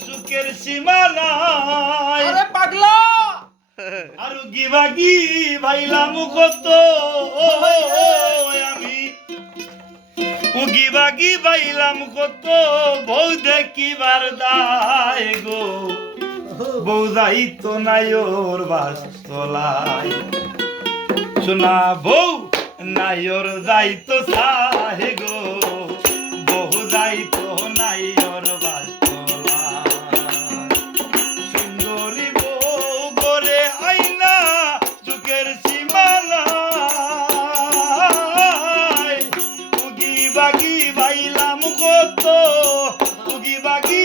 সুখের সীমানায় আরে পাগলা আর গিবাগি ভাইলাম কত আমি উগিবাগি ভাইলাম কত বউ দেখিবার দায় গো বউ যাইতো নাই ওর বাসতলায় শোনা বউ নাই ওর যাইতো সাহে গো বহু যাইতো নাই ওর বাসতলায় সুন্দরী বউ গরে আইনা সুখের সীমানায় উগি বাগি বাইলাম কত উগি বাগি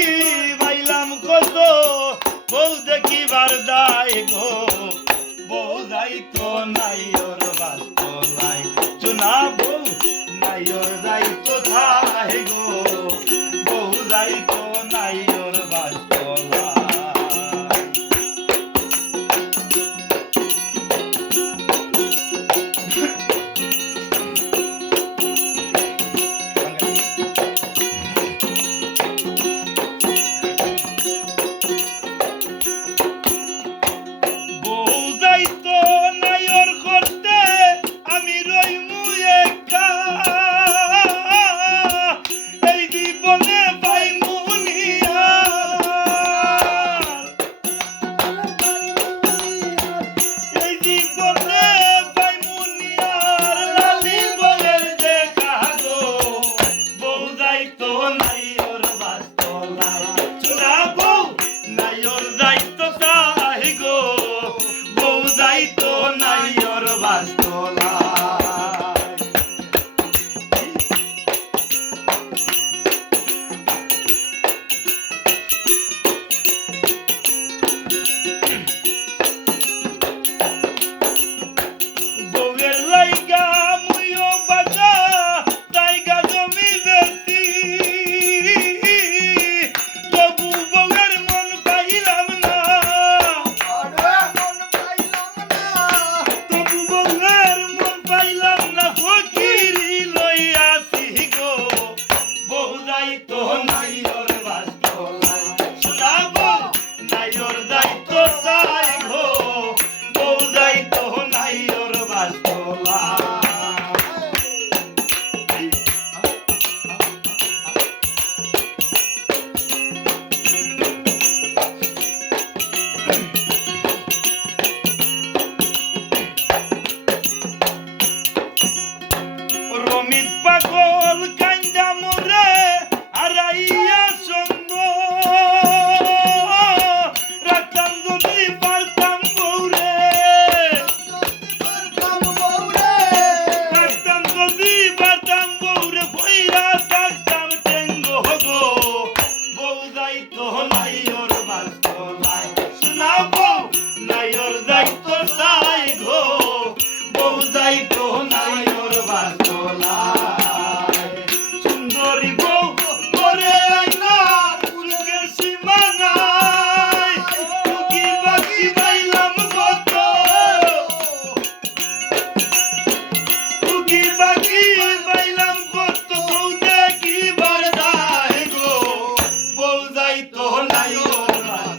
বাইলাম কত বউ দেখিবার দায় গো বউ যাইতো নাই ওর বাসতলায় চুনা বউ নাই ওর যাইতো থাহে গো বউ যাইতো নাই ওর বাসতলায় পাগল কান্দা মোরে আরাইয়া সঙ্গ রাখতাম যদি পারতাম বউরে রাখতাম যদি পারতাম বউরে বইরা থাকতাম টেঙ্গ গো বউ যাইতো নাই ওর বাসতলায় শোনা বউ নাই ওর যাইতো সাই গো বউ যাইতো নাই ওর বাসতলায় তো নাই ওর